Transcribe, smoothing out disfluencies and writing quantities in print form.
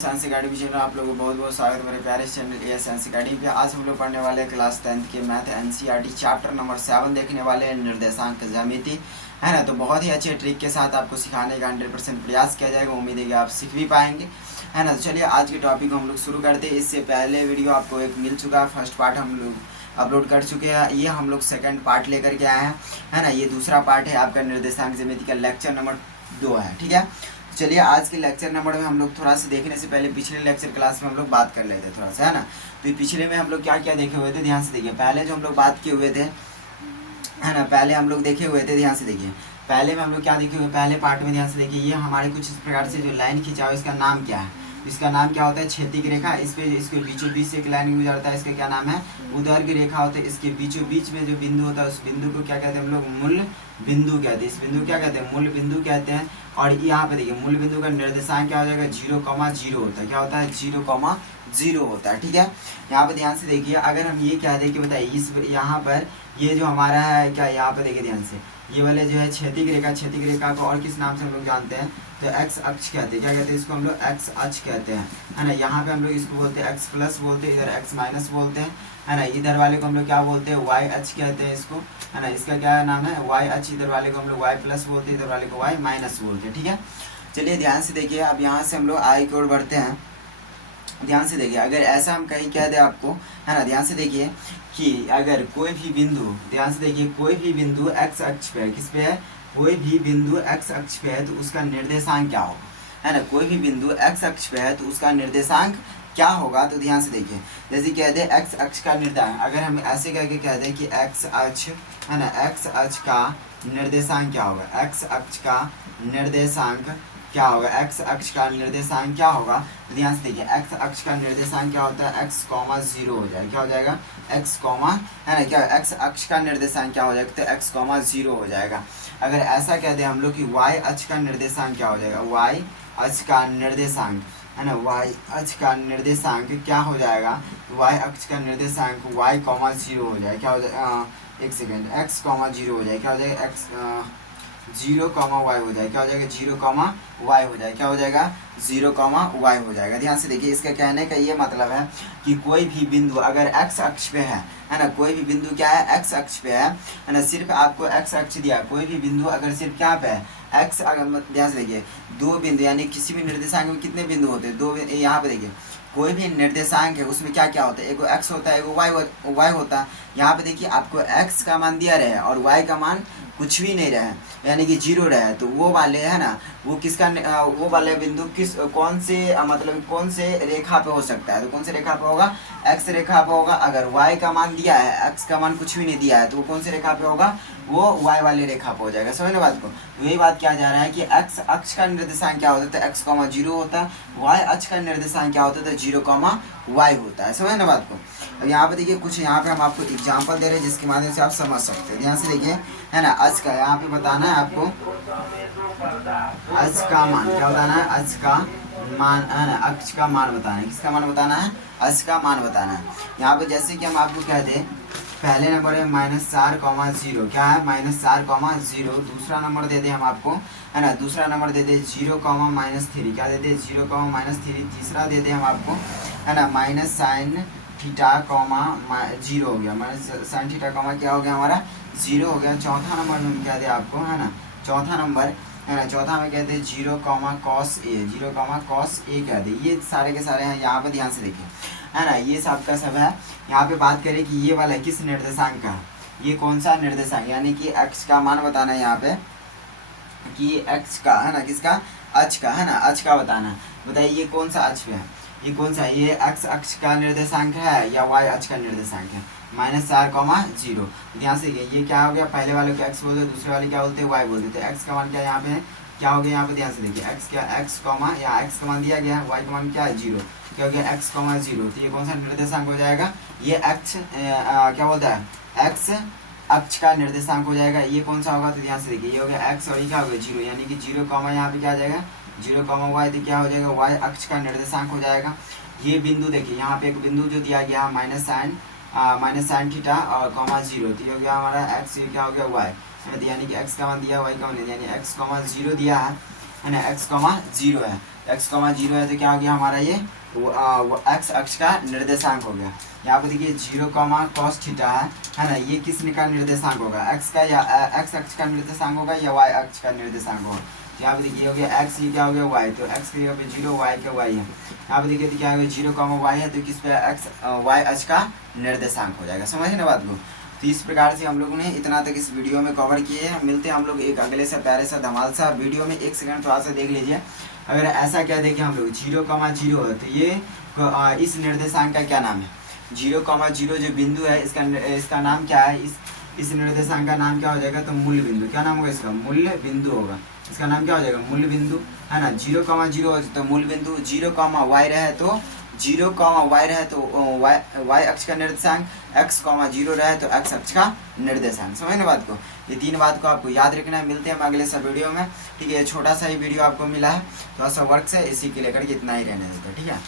Science academy channel आप लोगों को बहुत बहुत स्वागत है मेरे प्यारे चैनल ए साइंस अकेडमी पे। आज हम लोग पढ़ने वाले हैं क्लास 10th के मैथ एनसीईआरटी चैप्टर नंबर 7 देखने वाले हैं, निर्देशांक ज्यामिति, है ना। तो बहुत ही अच्छे ट्रिक के साथ आपको सिखाने का 100% प्रयास किया जाएगा। उम्मीद है कि आप सीख भी पाएंगे, है ना। तो चलिए आज के टॉपिक को हम लोग शुरू करते हैं। इससे पहले वीडियो आपको एक मिल चुका है, फर्स्ट पार्ट हम लोग अपलोड कर चुके हैं। ये हम लोग सेकेंड पार्ट लेकर के आए हैं, है ना। ये दूसरा पार्ट है आपका निर्देशांक ज्यामिति का, लेक्चर नंबर 2 है, ठीक है। चलिए आज के लेक्चर नंबर में हम लोग थोड़ा सा देखने से पहले पिछले लेक्चर क्लास में हम लोग बात कर लेते थोड़ा सा, है ना। तो पिछले में हम लोग क्या क्या देखे हुए थे, ध्यान से देखिए। पहले जो हम लोग बात किए हुए थे, है ना, पहले हम लोग देखे हुए थे, ध्यान से देखिए। पहले में हम लोग क्या देखे हुए, पहले पार्ट में ध्यान से देखिए। ये हमारे कुछ इस प्रकार से जो लाइन खींचा हुआ, इसका नाम क्या है? इसका नाम क्या होता है? क्षैतिज रेखा। इस पे इसके बीचों बीच से एक लाइन गुजरता है, इसका क्या नाम है? ऊर्ध्वाधर रेखा होता है। इसके बीचों बीच में जो बिंदु होता है, उस बिंदु को क्या कहते हैं हम लोग? मूल बिंदु कहते हैं। इस बिंदु क्या कहते हैं? मूल बिंदु कहते हैं। और यहाँ पे देखिए मूल बिंदु का निर्देशांक क्या हो जाएगा? 0,0 होता है। क्या होता है? 0,0 होता है, ठीक है। यहाँ पे ध्यान से देखिए, अगर हम ये कह दें कि बताइए इस यहाँ पर ये जो हमारा है क्या, यहाँ पे देखिए ध्यान से, ये वाले जो है क्षैतिज रेखा को और किस नाम से हम लोग जानते हैं? तो एक्स अक्ष कहते हैं। क्या कहते हैं इसको? हम लोग एक्स अक्ष कहते हैं, है ना। यहाँ पे हम लोग इसको बोलते हैं एक्स प्लस बोलते हैं, इधर एक्स माइनस बोलते हैं, है ना। इधर वाले को हम लोग क्या बोलते हैं? वाई अक्ष कहते हैं इसको, है ना। इसका क्या नाम है? वाई अक्ष। इधर वाले को हम लोग वाई प्लस बोलते हैं, इधर वाले को वाई माइनस बोलते हैं, ठीक है। चलिए ध्यान से देखिए, अब यहाँ से हम लोग आई की ओर बढ़ते हैं। ध्यान से देखिए, अगर ऐसा हम कहीं कह दें आपको, है ना, ध्यान से देखिए कि अगर कोई भी बिंदु, ध्यान से देखिए, कोई भी बिंदु एक्स अक्ष पे है, किस पे है? कोई भी बिंदु एक्स अक्ष पे है तो उसका निर्देशांक क्या होगा, है ना। कोई भी बिंदु एक्स अक्ष पे है तो उसका निर्देशांक क्या होगा? तो ध्यान से देखिए, जैसे कह दे एक्स अक्ष का निर्देशांक, अगर हम ऐसे करके कह दें कि एक्स अक्ष, है ना, एक्स अक्ष का निर्देशांक क्या होगा? एक्स अक्ष का निर्देशांक क्या होगा? एक्स अक्ष का निर्देशांक क्या होगा? तो ध्यान से देखिए, एक्स अक्ष का निर्देशांक क्या होता है? x, 0 हो जाएगा। क्या हो जाएगा? x, है ना, क्या एक्स अक्ष का निर्देशांक क्या हो जाएगा? तो x, 0 हो जाएगा। अगर ऐसा कह दें हम लोग कि y अक्ष का निर्देशांक क्या हो जाएगा? y अक्ष का निर्देशांक, है ना, y अक्ष का निर्देशांक क्या हो जाएगा? y अक्ष का निर्देशांक y, 0 हो जाएगा। क्या हो जाएगा? एक सेकेंड, x, 0 हो जाएगा। क्या हो जाएगा? x 0, y हो जाएगा। क्या हो जाएगा? 0, y हो जाएगा। क्या हो जाएगा? 0, y हो जाएगा। ध्यान से देखिए, इसका कहने का ये मतलब है कि कोई भी बिंदु अगर x अक्ष पे है ना, कोई भी बिंदु क्या है? x अक्ष पे है ना। सिर्फ आपको x अक्ष दिया, कोई भी बिंदु अगर सिर्फ क्या पे है? x। अगर ध्यान से देखिए, दो बिंदु यानी किसी भी निर्देशांक में कितने बिंदु होते हैं? दो। यहाँ पे देखिए, कोई भी निर्देशांक है उसमें क्या क्या होता है? एगो x होता है, एगो y होता है। यहाँ पे देखिए, आपको x का मान दिया रहे और y का मान कुछ भी नहीं रहे, यानी कि 0 रहे, तो वो वाले, है ना, वो किसका, वो वाले बिंदु किस, कौन से, मतलब कौन से रेखा पे हो सकता है? तो कौन से रेखा पे होगा? x रेखा पे होगा। अगर y का मान दिया है, x का मान कुछ भी नहीं दिया है, तो वो कौन से रेखा पे होगा? वो y वाले रेखा पे हो जाएगा। समझ ना बात को? तो यही बात क्या जा रहा है कि x अक्ष का निर्देशांक क्या होता है? तो x, 0 होता है। y अक्ष का निर्देशांक क्या होता है? तो 0, y होता है। समझ ना बात को? अब यहाँ पे देखिए, कुछ यहाँ पे हम आपको एग्जाम्पल दे रहे हैं जिसके माध्यम से आप समझ सकते हैं। ध्यान से देखिए, है ना, अक्ष का यहाँ पे बताना है आपको, अक्ष का मान क्या बताना है? अक्ष का मान, है ना, अक्ष का मान बताना है। किसका मान बताना है? अक्ष का मान बताना है। यहाँ पे जैसे कि हम आपको कह दें, पहले नंबर है -4,0, क्या है? -4,0। दूसरा नंबर दे दें हम आपको, है ना, दूसरा नंबर दे दें 0,-3। क्या देते हैं? 0,-3। तीसरा दे दें हम आपको, है ना, -sin थीटा, 0 हो गया। -sin थीटा, क्या हो गया हमारा? 0 हो गया। चौथा नंबर में क्या दे आपको, है ना, चौथा नंबर, है ना, चौथा में कहते हैं 0, cos a, 0, cos a कह दे। ये सारे के सारे हैं। यहाँ पे ध्यान से देखिए, है ना, ये सब का सब है। यहाँ पे बात करें कि ये वाला किस निर्देशांक का है? ये कौन सा निर्देशांक, यानी कि x का मान बताना है यहाँ पे, कि x का, है ना, किसका? अक्ष का, है ना, अक्ष का बताना है। बताइए ये कौन सा अक्ष पे है? ये कौन सा है? ये x अक्ष का निर्देशांक है या y अक्ष का निर्देशांक है? -4,0। ध्यान से ये क्या हो गया? पहले वाले को x बोलते हैं, दूसरे वाले क्या बोलते हैं? y बोलते हैं। तो x का मान क्या यहाँ पे है? क्या हो गया यहाँ पे? ध्यान से देखिए, x क्या, x, यहाँ x का मान दिया गया, y का मान क्या है? 0। क्या हो गया? x, 0। तो ये कौन सा निर्देशांक हो जाएगा? ये x, क्या बोलता है? x अक्ष का निर्देशांक हो जाएगा। ये कौन सा होगा? तो ध्यान से देखिए, ये हो गया x और ये क्या हो गया? 0, यानी कि 0, यहाँ पे क्या आ जाएगा? 0, y। तो क्या हो जाएगा? y अक्ष का निर्देशांक हो जाएगा। ये बिंदु देखिए, यहाँ पे एक बिंदु जो दिया गया है -sin थीटा और 0, तो ये हो गया हमारा x, ये क्या हो गया? y, यानी कि x का मान दिया, y का मान, यानी x, 0 दिया है ना, x, 0 है। x, 0 है तो क्या हो गया हमारा ये x अक्ष का निर्देशांक हो गया। यहाँ पे देखिए 0, cos थीटा है ना, ये किसने का निर्देशांक होगा, x का या x अक्ष का निर्देशांक होगा या y अक्ष का निर्देशांक होगा। यहाँ पे देखिए हो गया x, ये क्या हो गया y, तो x के यहाँ पे 0, y का y है। यहाँ पे देखिए क्या हो गया 0, y है तो किस पे x y अक्ष का निर्देशांक हो जाएगा। समझे ना बात को। तो इस प्रकार से हम लोगों ने इतना तक इस वीडियो में कवर किए हैं। मिलते हैं हम लोग एक अगले से प्यारे सा धमाल सा वीडियो में। 1 सेकंड थोड़ा सा देख लीजिए। अगर ऐसा क्या देखें हम लोग 0, 0 है तो ये इस निर्देशांक का क्या नाम है, 0, 0 जो बिंदु है इसका नाम क्या है, इस निर्देशांक का नाम क्या हो जाएगा, तो मूल बिंदु। क्या नाम होगा इसका, मूल्य बिंदु होगा। इसका नाम क्या हो जाएगा, मूल बिंदु है ना। 0, 0 तो मूल बिंदु, 0, y रहे तो 0, y रहे तो y अक्ष का निर्देशांक, x, 0 रहे तो x अक्ष का निर्देशांक। समझ ना बात को। ये 3 बात को आपको याद रखना है। मिलते हैं हम अगले सा वीडियो में। ठीक है, छोटा सा ही वीडियो आपको मिला है, थोड़ा सा वर्क से इसी के लेकर के इतना ही रहने देता है। ठीक है।